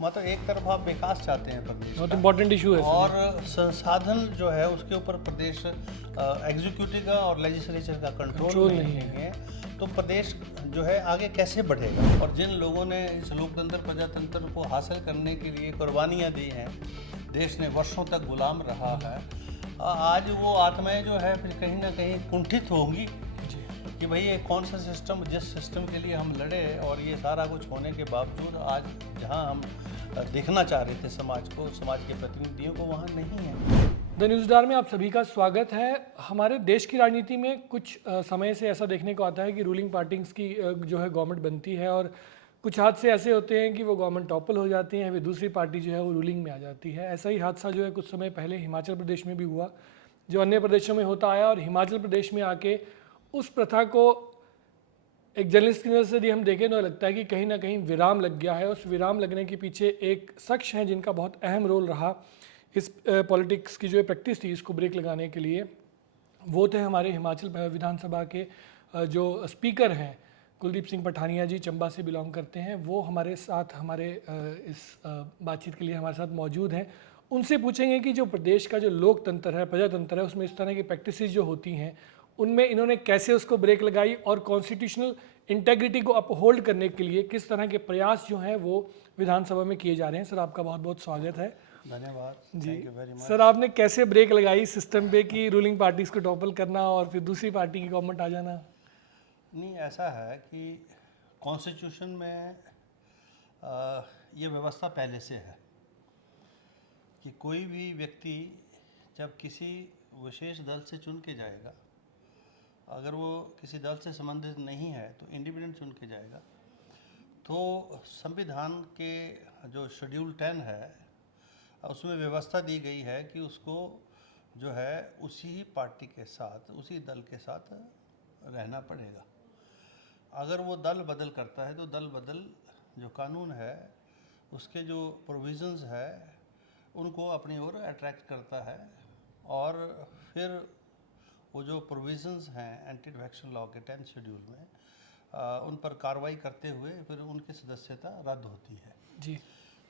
मतलब एक तरफ आप विकास चाहते हैं प्रदेश बहुत का, इम्पोर्टेंट इशू है और संसाधन जो है उसके ऊपर प्रदेश एग्जीक्यूटिव का और लेजिस्लेचर का कंट्रोल नहीं है, तो प्रदेश जो है आगे कैसे बढ़ेगा। और जिन लोगों ने इस लोकतंत्र प्रजातंत्र को हासिल करने के लिए कुर्बानियाँ दी हैं, देश ने वर्षों तक गुलाम रहा है, आज वो आत्माएं जो है फिर कहीं ना कहीं कुंठित होंगी कि भाई ये कौन सा सिस्टम, जिस सिस्टम के लिए हम लड़े और ये सारा कुछ होने के बावजूद आज जहां हम देखना चाह रहे थे समाज को, समाज के प्रतिनिधियों को, वहां नहीं है। द न्यूज़ स्टार में आप सभी का स्वागत है। हमारे देश की राजनीति में कुछ समय से ऐसा देखने को आता है कि रूलिंग पार्टीज की जो है गवर्नमेंट बनती है और कुछ हादसे ऐसे होते हैं कि वो गवर्नमेंट टॉपल हो जाती है, फिर दूसरी पार्टी जो है वो रूलिंग में आ जाती है। ऐसा ही हादसा जो है कुछ समय पहले हिमाचल प्रदेश में भी हुआ, जो अन्य प्रदेशों में होता आया, और हिमाचल प्रदेश में आके उस प्रथा को एक जर्नलिस्ट की नज़र से यदि हम देखें तो लगता है कि कहीं ना कहीं विराम लग गया है। उस विराम लगने के पीछे एक शख्स हैं जिनका बहुत अहम रोल रहा इस पॉलिटिक्स की जो प्रैक्टिस थी इसको ब्रेक लगाने के लिए। वो थे हमारे हिमाचल विधानसभा के जो स्पीकर हैं कुलदीप सिंह पठानिया जी, चंबा से बिलोंग करते हैं। वो हमारे साथ हमारे इस बातचीत के लिए हमारे साथ मौजूद हैं। उनसे पूछेंगे कि जो प्रदेश का जो लोकतंत्र है, प्रजातंत्र है, उसमें इस तरह की प्रैक्टिसेस जो होती हैं उनमें इन्होंने कैसे उसको ब्रेक लगाई और कॉन्स्टिट्यूशनल इंटेग्रिटी को अपहोल्ड करने के लिए किस तरह के प्रयास जो हैं वो विधानसभा में किए जा रहे हैं। सर, आपका बहुत बहुत स्वागत है। धन्यवाद जी। Thank you very much. Sir, आपने कैसे ब्रेक लगाई सिस्टम पे कि रूलिंग पार्टीज को टॉपल करना और फिर दूसरी पार्टी की गवर्नमेंट आ जाना? नहीं, ऐसा है कि कॉन्स्टिट्यूशन में ये व्यवस्था पहले से है कि कोई भी व्यक्ति जब किसी विशेष दल से चुन के जाएगा, अगर वो किसी दल से संबंधित नहीं है तो इंडिपेंडेंट चुन के जाएगा, तो संविधान के जो शेड्यूल 10 है उसमें व्यवस्था दी गई है कि उसको जो है उसी पार्टी के साथ, उसी दल के साथ रहना पड़ेगा। अगर वो दल बदल करता है तो दल बदल जो कानून है उसके जो प्रोविज़न्स है उनको अपनी ओर अट्रैक्ट करता है, और फिर वो जो प्रोविज़न्स हैं एंटी डिफेक्शन लॉ के 10th शेड्यूल में उन पर कार्रवाई करते हुए फिर उनकी सदस्यता रद्द होती है। जी।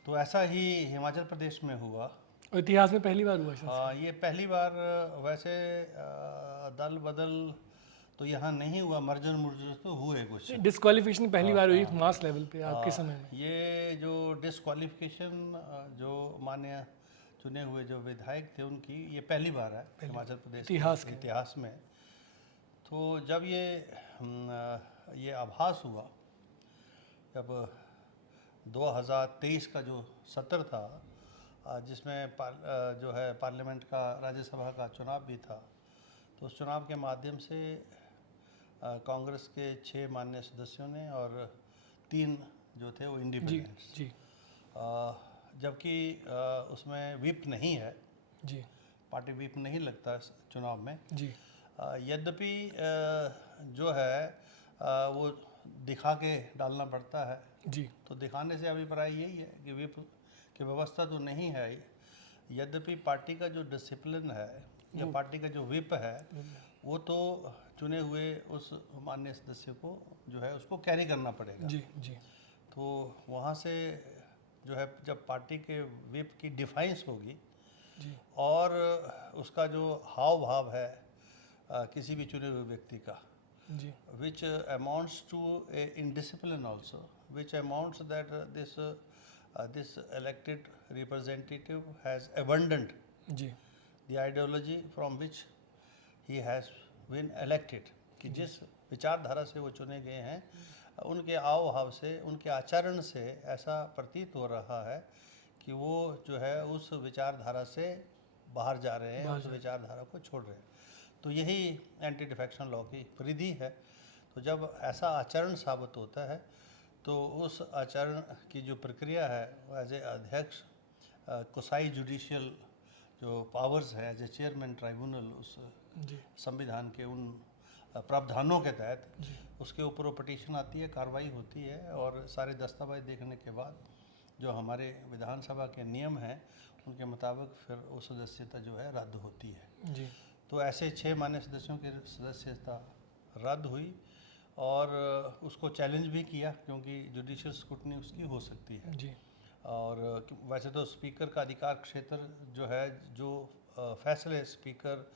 तो ऐसा ही हिमाचल प्रदेश में हुआ। और इतिहास में पहली बार हुआ शायद। ये पहली बार वैसे दल बदल तो यहाँ नहीं हुआ, मर्जर मुर्जर तो हुए कुछ। डिस्क्वालिफिकेशन पहली बार हुई मास लेवल पे आपके समय में। ये जो डिस्क्वालिफिकेशन जो मान्य चुने हुए जो विधायक थे उनकी ये पहली बार है हिमाचल प्रदेश के इतिहास में। तो जब ये आभास हुआ, जब 2023 का जो सत्र था जिसमें जो है पार्लियामेंट का, राज्यसभा का चुनाव भी था, तो उस चुनाव के माध्यम से कांग्रेस के 6 मान्य सदस्यों ने और 3 जो थे वो इंडिपेंडेंट्स। जी। जबकि उसमें व्हिप नहीं है जी। पार्टी व्हिप नहीं लगता चुनाव में जी। यद्यपि जो है वो दिखा के डालना पड़ता है। जी। तो दिखाने से अभिप्राय यही है कि व्हिप की व्यवस्था तो नहीं है, यद्यपि पार्टी का जो डिसिप्लिन है या पार्टी का जो व्हिप है वो तो चुने हुए उस मान्य सदस्य को जो है उसको कैरी करना पड़ेगा। जी। जी। तो वहाँ से जो है जब पार्टी के व्हिप की डिफाइंस होगी जी। और उसका जो हाव भाव है किसी भी चुने हुए व्यक्ति का, जी। which amounts to a indiscipline also, which amounts that this elected representative has abandoned ji. the ideology from which he has been elected, कि जिस विचारधारा से वो चुने गए हैं उनके आव भाव से, उनके आचरण से ऐसा प्रतीत हो रहा है कि वो जो है उस विचारधारा से बाहर जा रहे हैं, उस विचारधारा को छोड़ रहे हैं। तो यही एंटी डिफेक्शन लॉ की परिधि है। तो जब ऐसा आचरण साबित होता है तो उस आचरण की जो प्रक्रिया है एज ए अध्यक्ष कोसाई जुडिशियल जो पावर्स हैं एज ए चेयरमैन ट्राइब्यूनल, उस संविधान के उन प्रावधानों के तहत उसके ऊपर वो पटिशन आती है, कार्रवाई होती है, और सारे दस्तावेज देखने के बाद जो हमारे विधानसभा के नियम हैं उनके मुताबिक फिर वो सदस्यता जो है रद्द होती है। जी। तो ऐसे 6 मान्य सदस्यों की सदस्यता रद्द हुई और उसको चैलेंज भी किया क्योंकि जुडिशियल स्क्रूटनी उसकी हो सकती है। जी। और वैसे तो स्पीकर का अधिकार क्षेत्र जो है, जो फैसले स्पीकर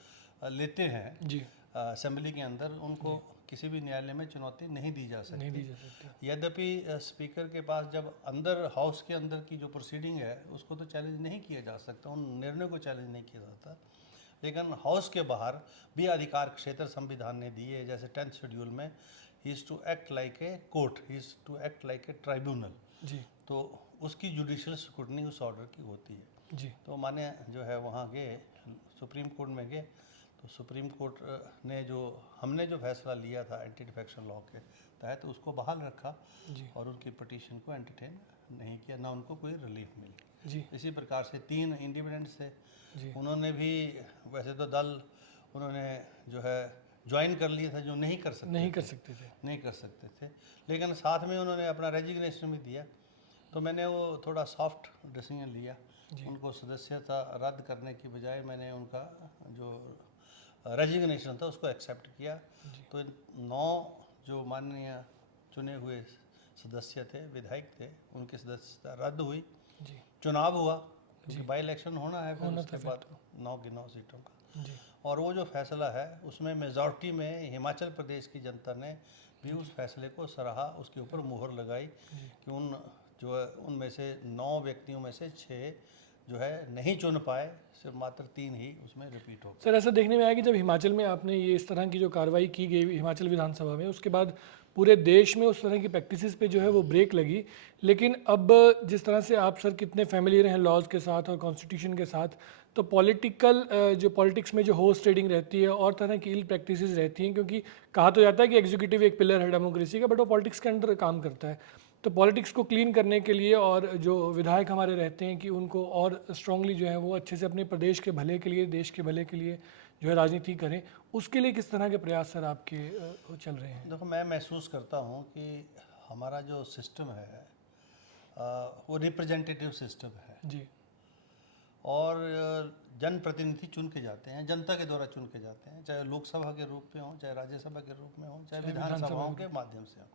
लेते हैं जी असेंबली के अंदर, उनको किसी भी न्यायालय में चुनौती नहीं दी जा नहीं सकती। दी जा सकती। यद्यपि स्पीकर के पास जब अंदर हाउस के अंदर की जो प्रोसीडिंग है उसको तो चैलेंज नहीं किया जा सकता, उन निर्णय को चैलेंज नहीं किया जाता, लेकिन हाउस के बाहर भी अधिकार क्षेत्र संविधान ने दिए। जैसे 10th शेड्यूल में he is to act like a court, he is to act like a tribunal, जी तो उसकी जुडिशियल स्क्रूटनी उस ऑर्डर की होती है। जी तो माने जो है वहाँ गए, सुप्रीम कोर्ट में गए, तो सुप्रीम कोर्ट ने जो हमने जो फैसला लिया था एंटी डिफेक्शन लॉ के तहत, तो उसको बहाल रखा जी और उनकी पिटीशन को एंटरटेन नहीं किया, ना उनको कोई रिलीफ मिली। जी इसी प्रकार से 3 इंडिपेंडेंट्स थे, जी उन्होंने भी वैसे तो दल उन्होंने जो है ज्वाइन कर लिया था, जो नहीं कर सकते नहीं थे, कर सकते थे। नहीं कर सकते थे, लेकिन साथ में उन्होंने अपना रेजिग्नेशन भी दिया। तो मैंने वो थोड़ा सॉफ्ट डिसीजन लिया, जी उनको सदस्यता रद्द करने की बजाय मैंने उनका जो रेजिग्नेशन था उसको एक्सेप्ट किया। जी तो 9 जो माननीय चुने हुए सदस्य थे, विधायक थे, उनकी सदस्यता रद्द हुई, जी चुनाव हुआ, क्योंकि जी बाई इलेक्शन होना है फिर होना उसके था फिर बाद 9 की 9 सीटों का। जी और वो जो फैसला है उसमें मेजॉरिटी में हिमाचल प्रदेश की जनता ने भी उस फैसले को सराहा, उसके ऊपर मुहर लगाई जी कि उन जो है उनमें से 9 व्यक्तियों में से 6 जो है नहीं चुन पाए, सिर्फ मात्र 3 ही उसमें रिपीट हो। सर, ऐसा देखने में आया कि जब हिमाचल में आपने ये इस तरह की जो कार्रवाई की गई हिमाचल विधानसभा में, उसके बाद पूरे देश में उस तरह की प्रैक्टिसेस पे जो है वो ब्रेक लगी। लेकिन अब जिस तरह से आप सर कितने फैमिलियर हैं लॉज के साथ और कॉन्स्टिट्यूशन के साथ, तो पॉलिटिकल जो पॉलिटिक्स में जो हॉर्स ट्रेडिंग रहती है और तरह की इल प्रैक्टिसेस रहती हैं, क्योंकि कहा तो जाता है कि एग्जीक्यूटिव एक पिलर है डेमोक्रेसी का, बट वो पॉलिटिक्स के अंडर काम करता है। तो पॉलिटिक्स को क्लीन करने के लिए और जो विधायक हमारे रहते हैं कि उनको और स्ट्रांगली जो है वो अच्छे से अपने प्रदेश के भले के लिए, देश के भले के लिए जो है राजनीति करें, उसके लिए किस तरह के प्रयास सर आपके चल रहे हैं? देखो, मैं महसूस करता हूँ कि हमारा जो सिस्टम है वो रिप्रेजेंटेटिव सिस्टम है, जी और जनप्रतिनिधि चुन के जाते हैं, जनता के द्वारा चुन के जाते हैं, चाहे लोकसभा के रूप में हो, चाहे राज्यसभा के रूप में हो, चाहे विधानसभाओं के माध्यम से हो।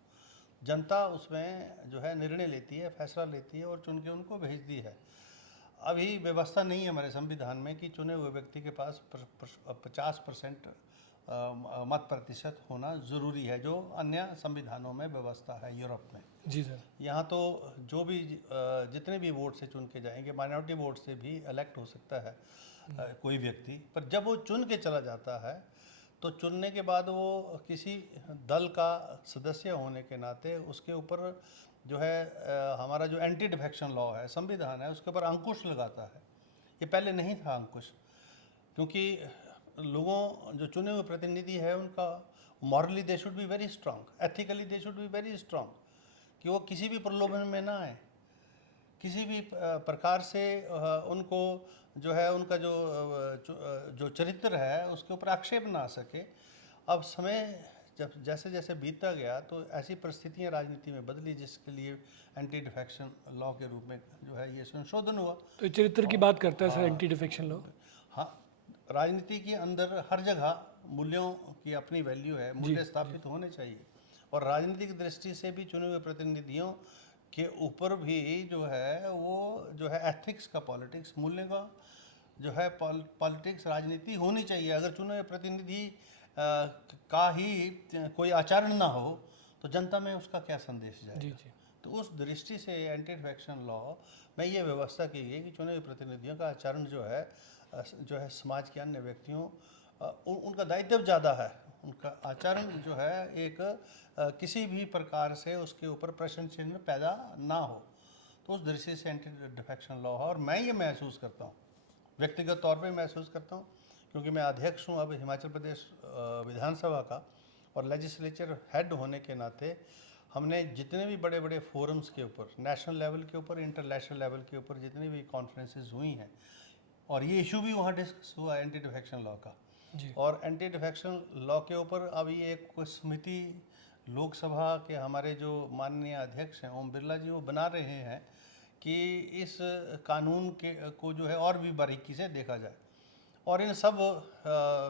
जनता उसमें जो है निर्णय लेती है, फैसला लेती है और चुन के उनको भेजती है। अभी व्यवस्था नहीं है हमारे संविधान में कि चुने हुए व्यक्ति के पास 50% मत प्रतिशत होना ज़रूरी है, जो अन्य संविधानों में व्यवस्था है यूरोप में। जी सर यहाँ तो जो भी जितने भी वोट से चुन के जाएंगे, माइनॉरिटी वोट से भी इलेक्ट हो सकता है कोई व्यक्ति, पर जब वो चुन के चला जाता है तो चुनने के बाद वो किसी दल का सदस्य होने के नाते उसके ऊपर जो है हमारा जो एंटी डिफेक्शन लॉ है, संविधान है, उसके ऊपर अंकुश लगाता है। ये पहले नहीं था अंकुश, क्योंकि लोगों जो चुने हुए प्रतिनिधि है उनका morally they should be very strong, ethically they should be very strong, कि वो किसी भी प्रलोभन में ना आए, किसी भी प्रकार से उनको जो है उनका जो चरित्र है उसके ऊपर आक्षेप ना आ सके। अब समय जब जैसे जैसे बीतता गया तो ऐसी परिस्थितियां राजनीति में बदली, जिसके लिए एंटी डिफेक्शन लॉ के रूप में जो है ये संशोधन हुआ। तो चरित्र की बात करता है सर एंटी डिफेक्शन लॉ? हाँ, राजनीति के अंदर हर जगह मूल्यों की अपनी वैल्यू है, मूल्य स्थापित होने चाहिए, और राजनीतिक दृष्टि से भी चुने हुए प्रतिनिधियों के ऊपर भी जो है वो जो है एथिक्स का, पॉलिटिक्स मूल्य का जो है पॉलिटिक्स राजनीति होनी चाहिए। अगर चुने हुए प्रतिनिधि का ही कोई आचरण ना हो तो जनता में उसका क्या संदेश जाएगा? जी जी तो उस दृष्टि से एंटी डिफेक्शन लॉ में ये व्यवस्था की गई कि चुने हुए प्रतिनिधियों का आचरण जो है समाज के अन्य व्यक्तियों उनका दायित्व ज़्यादा है, उनका आचरण जो है एक किसी भी प्रकार से उसके ऊपर प्रश्न चिन्ह पैदा ना हो। तो उस दृष्टि से एंटी डिफेक्शन लॉ है, और मैं ये महसूस करता हूँ, व्यक्तिगत तौर पे महसूस करता हूँ, क्योंकि मैं अध्यक्ष हूँ अब हिमाचल प्रदेश विधानसभा का, और लेजिस्लेचर हेड होने के नाते हमने जितने भी बड़े बड़े फोरम्स के ऊपर, नेशनल लेवल के ऊपर, इंटरनेशनल लेवल के ऊपर जितनी भी कॉन्फ्रेंसेस हुई हैं, और ये इशू भी वहाँ डिस्कस हुआ एंटी डिफेक्शन लॉ का। जी और एंटी डिफेक्शन लॉ के ऊपर अभी एक कोई समिति लोकसभा के हमारे जो माननीय अध्यक्ष हैं ओम बिरला जी, वो बना रहे हैं कि इस कानून को जो है और भी बारीकी से देखा जाए। और इन सब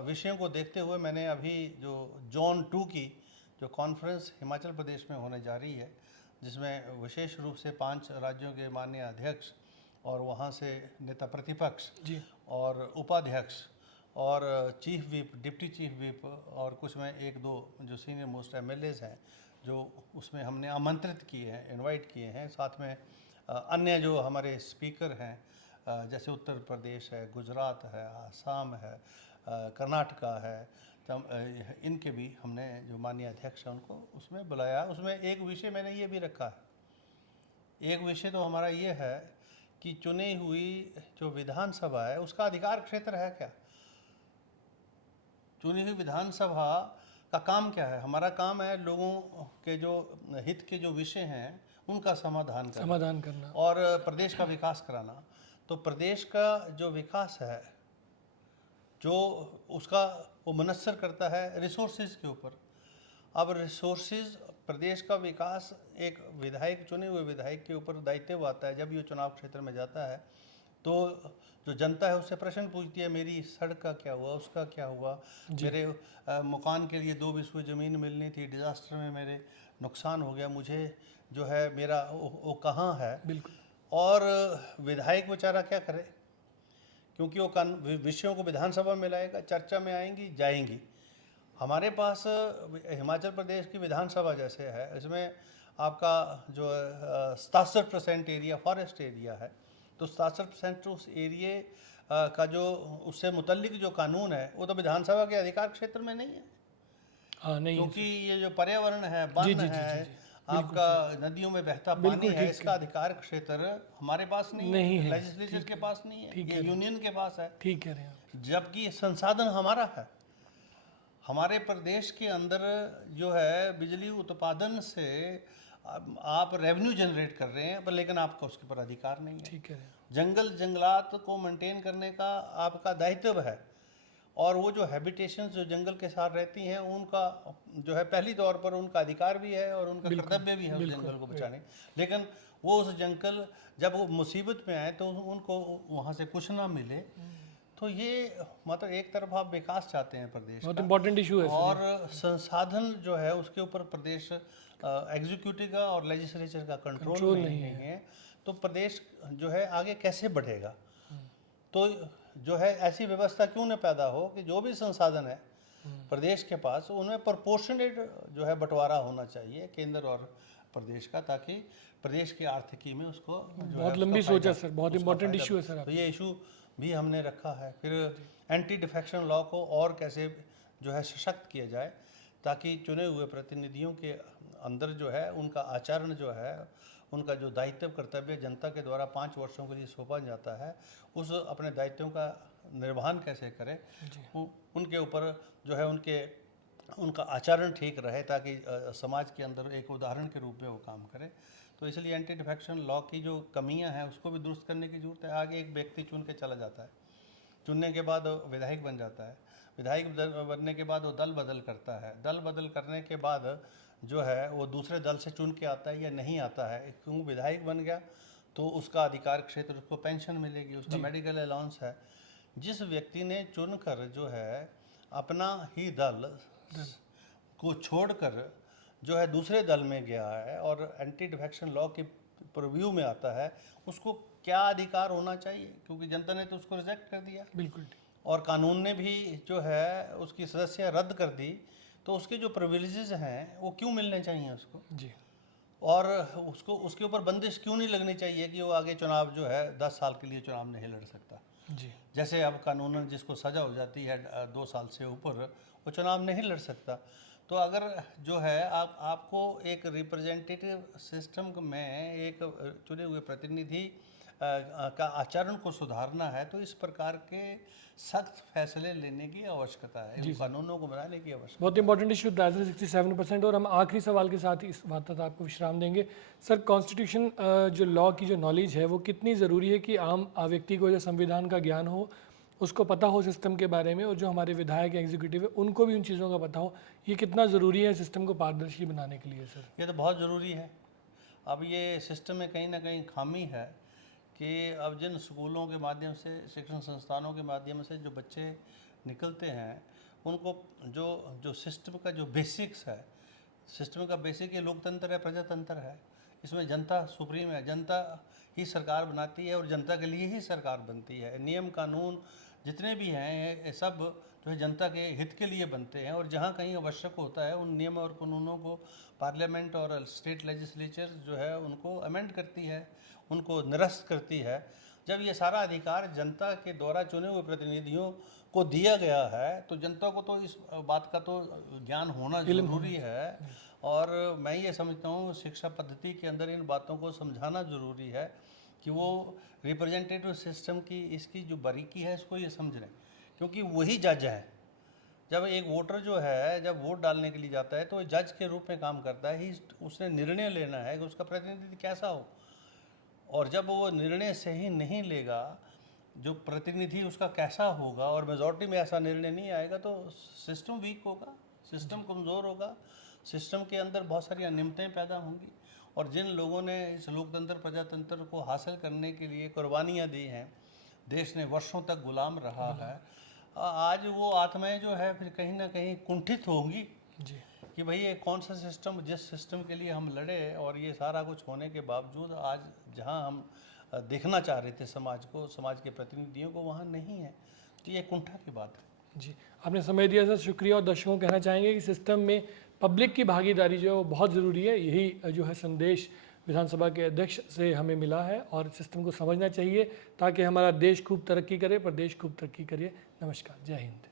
विषयों को देखते हुए मैंने अभी जो जोन 2 की जो कॉन्फ्रेंस हिमाचल प्रदेश में होने जा रही है, जिसमें विशेष रूप से 5 राज्यों के माननीय अध्यक्ष और वहाँ से नेता प्रतिपक्ष जी और उपाध्यक्ष और chief whip, deputy chief whip और कुछ में 1-2 जो सीनियर मोस्ट एमएलएज हैं जो उसमें हमने आमंत्रित किए हैं, इनवाइट किए हैं। साथ में अन्य जो हमारे स्पीकर हैं जैसे उत्तर प्रदेश है, गुजरात है, आसाम है, कर्नाटका है, इनके भी हमने जो माननीय अध्यक्ष हैं उनको उसमें बुलाया। उसमें एक विषय मैंने ये भी रखा है, एक विषय तो हमारा ये है कि चुनी हुई जो विधानसभा है उसका अधिकार क्षेत्र है क्या, चुनी हुई विधानसभा का काम क्या है। हमारा काम है लोगों के जो हित के जो विषय हैं उनका समाधान करना और प्रदेश का विकास कराना। तो प्रदेश का जो विकास है जो उसका वो मुनस्सर करता है रिसोर्सेज के ऊपर। अब रिसोर्सेज प्रदेश का विकास एक विधायक, चुने हुए विधायक के ऊपर दायित्व आता है। जब ये चुनाव क्षेत्र में जाता है तो जो जनता है उससे प्रश्न पूछती है, मेरी सड़क का क्या हुआ, उसका क्या हुआ, मेरे मकान के लिए 2 बिस्वे ज़मीन मिलनी थी, डिज़ास्टर में मेरे नुकसान हो गया, मुझे जो है मेरा वो कहाँ है। बिल्कुल। और विधायक बेचारा क्या करे, क्योंकि वो विषयों को विधानसभा में लाएगा, चर्चा में आएंगी जाएंगी। हमारे पास हिमाचल प्रदेश की विधानसभा जैसे है, इसमें आपका जो 67% एरिया फॉरेस्ट एरिया है, तो 67% उस एरिया का जो उससे मुतल्लिक जो कानून है वो तो विधानसभा के अधिकार क्षेत्र में नहीं है। हाँ नहीं, क्योंकि ये जो पर्यावरण है, वन है, आपका नदियों में बहता पानी है, इसका अधिकार क्षेत्र हमारे पास नहीं है, लेजिस्लेचर के पास नहीं है, ये यूनियन के पास है। ठीक कह रहे हैं। जबकि संसाधन हमारा है। हमारे प्रदेश के अंदर जो है बिजली उत्पादन से आप रेवेन्यू जनरेट कर रहे हैं पर लेकिन आपका उसके ऊपर अधिकार नहीं है। ठीक है। जंगल जंगलात को मेंटेन करने का आपका दायित्व है और वो जो हैबिटेशंस जो जंगल के साथ रहती हैं उनका जो है पहली तौर पर उनका अधिकार भी है और उनका कर्तव्य भी है उस जंगल को बचाने। लेकिन वो उस जंगल जब वो मुसीबत में आए तो उनको वहाँ से कुछ ना मिले। तो ये मतलब एक तरफ आप विकास चाहते हैं प्रदेश बहुत का, इम्पोर्टेंट इशू है और संसाधन जो है उसके ऊपर प्रदेश एग्जीक्यूटिव का और लेजिस्लेचर का कंट्रोल नहीं है, तो प्रदेश जो है आगे कैसे बढ़ेगा। तो जो है ऐसी व्यवस्था क्यों न पैदा हो कि जो भी संसाधन है प्रदेश के पास उनमें प्रोपोर्शनेट जो है बंटवारा होना चाहिए केंद्र और प्रदेश का, ताकि प्रदेश की आर्थिकी में उसको बहुत लंबी सोच है सर, बहुत इंपॉर्टेंट इशू है सर। तो ये इशू भी हमने रखा है। फिर एंटी डिफेक्शन लॉ को और कैसे जो है सशक्त किया जाए ताकि चुने हुए प्रतिनिधियों के अंदर जो है उनका आचरण जो है, उनका जो दायित्व कर्तव्य जनता के द्वारा 5 वर्षों के लिए सौंपा जाता है, उस अपने दायित्वों का निर्वहन कैसे करें, उनके ऊपर जो है उनका आचरण ठीक रहे ताकि समाज के अंदर एक उदाहरण के रूप में वो काम करे। तो इसलिए एंटी डिफेक्शन लॉ की जो कमियां हैं उसको भी दुरुस्त करने की ज़रूरत है। आगे एक व्यक्ति चुन के चला जाता है, चुनने के बाद विधायक बन जाता है, विधायक बनने के बाद वो दल बदल करता है, दल बदल करने के बाद जो है वो दूसरे दल से चुन के आता है या नहीं आता है। क्योंकि विधायक बन गया तो उसका अधिकार क्षेत्र, उसको पेंशन मिलेगी, उसका मेडिकल अलाउंस है। जिस व्यक्ति ने चुनकर जो है अपना ही दल को छोड़कर जो है दूसरे दल में गया है और एंटी डिफेक्शन लॉ के प्रीव्यू में आता है, उसको क्या अधिकार होना चाहिए, क्योंकि जनता ने तो उसको रिजेक्ट कर दिया। बिल्कुल। और कानून ने भी जो है उसकी सदस्य रद्द कर दी, तो उसके जो प्रिविलेजेस हैं वो क्यों मिलने चाहिए उसको जी, और उसको उसके ऊपर बंदिश क्यों नहीं लगनी चाहिए कि वो आगे चुनाव जो है 10 साल के लिए चुनाव नहीं लड़ सकता। जी, जैसे अब कानूनन जिसको सज़ा हो जाती है 2 साल से ऊपर, वो चुनाव नहीं लड़ सकता। तो अगर जो है आपको एक रिप्रेजेंटेटिव सिस्टम में एक चुने हुए प्रतिनिधि का आचरण को सुधारना है तो इस प्रकार के सख्त फैसले लेने की आवश्यकता है, इन कानूनों को बनाने की आवश्यकता। बहुत इंपॉर्टेंट इशू दादर 67%। और हम आखिरी सवाल के साथ इस वार्तालाप को विश्राम देंगे। सर, कॉन्स्टिट्यूशन जो लॉ की जो नॉलेज है वो कितनी ज़रूरी है कि आम व्यक्ति को जो संविधान का ज्ञान हो, उसको पता हो सिस्टम के बारे में, और जो हमारे विधायक एग्जीक्यूटिव है उनको भी उन चीज़ों का पता हो, ये कितना ज़रूरी है सिस्टम को पारदर्शी बनाने के लिए सर? ये तो बहुत ज़रूरी है। अब ये सिस्टम में कहीं ना कहीं खामी है कि अब जिन स्कूलों के माध्यम से, शिक्षण संस्थानों के माध्यम से जो बच्चे निकलते हैं उनको जो सिस्टम का जो बेसिक्स है, सिस्टम का बेसिक ये लोकतंत्र है, प्रजातंत्र है, इसमें जनता सुप्रीम है, जनता ही सरकार बनाती है और जनता के लिए ही सरकार बनती है। नियम कानून जितने भी हैं ये सब जो है जनता के हित के लिए बनते हैं, और जहाँ कहीं आवश्यक होता है उन नियम और कानूनों को पार्लियामेंट और स्टेट लेजिस्लेचर जो है उनको अमेंड करती है, उनको निरस्त करती है। जब ये सारा अधिकार जनता के द्वारा चुने हुए प्रतिनिधियों को दिया गया है तो जनता को तो इस बात का तो ज्ञान होना जरूरी है, और मैं ये समझता हूँ शिक्षा पद्धति के अंदर इन बातों को समझाना ज़रूरी है कि वो रिप्रेजेंटेटिव सिस्टम की इसकी जो बारीकी है इसको ये समझ लें, क्योंकि वही जज है। जब एक वोटर जो है जब वोट डालने के लिए जाता है तो जज के रूप में काम करता है, ही उसने निर्णय लेना है कि उसका प्रतिनिधि कैसा हो, और जब वो निर्णय सही नहीं लेगा जो प्रतिनिधि उसका कैसा होगा और मेजॉरिटी में ऐसा निर्णय नहीं आएगा तो सिस्टम वीक होगा, सिस्टम कमज़ोर होगा, सिस्टम के अंदर बहुत सारी अनियमितताएं पैदा होंगी। और जिन लोगों ने इस लोकतंत्र प्रजातंत्र को हासिल करने के लिए कुर्बानियाँ दी हैं, देश ने वर्षों तक गुलाम रहा है, आज वो आत्माएं जो है फिर कहीं ना कहीं कुंठित होंगी जी कि भाई ये कौन सा सिस्टम, जिस सिस्टम के लिए हम लड़े और ये सारा कुछ होने के बावजूद आज जहां हम देखना चाह रहे थे समाज को, समाज के प्रतिनिधियों को, वहां नहीं है, तो ये कुंठा की बात है। जी, आपने समय दिया सर, शुक्रिया। और दर्शकों को कहना चाहेंगे कि सिस्टम में पब्लिक की भागीदारी जो है वो बहुत ज़रूरी है। यही जो है संदेश विधानसभा के अध्यक्ष से हमें मिला है, और सिस्टम को समझना चाहिए ताकि हमारा देश खूब तरक्की करे, प्रदेश खूब तरक्की करे। नमस्कार, जय हिंद।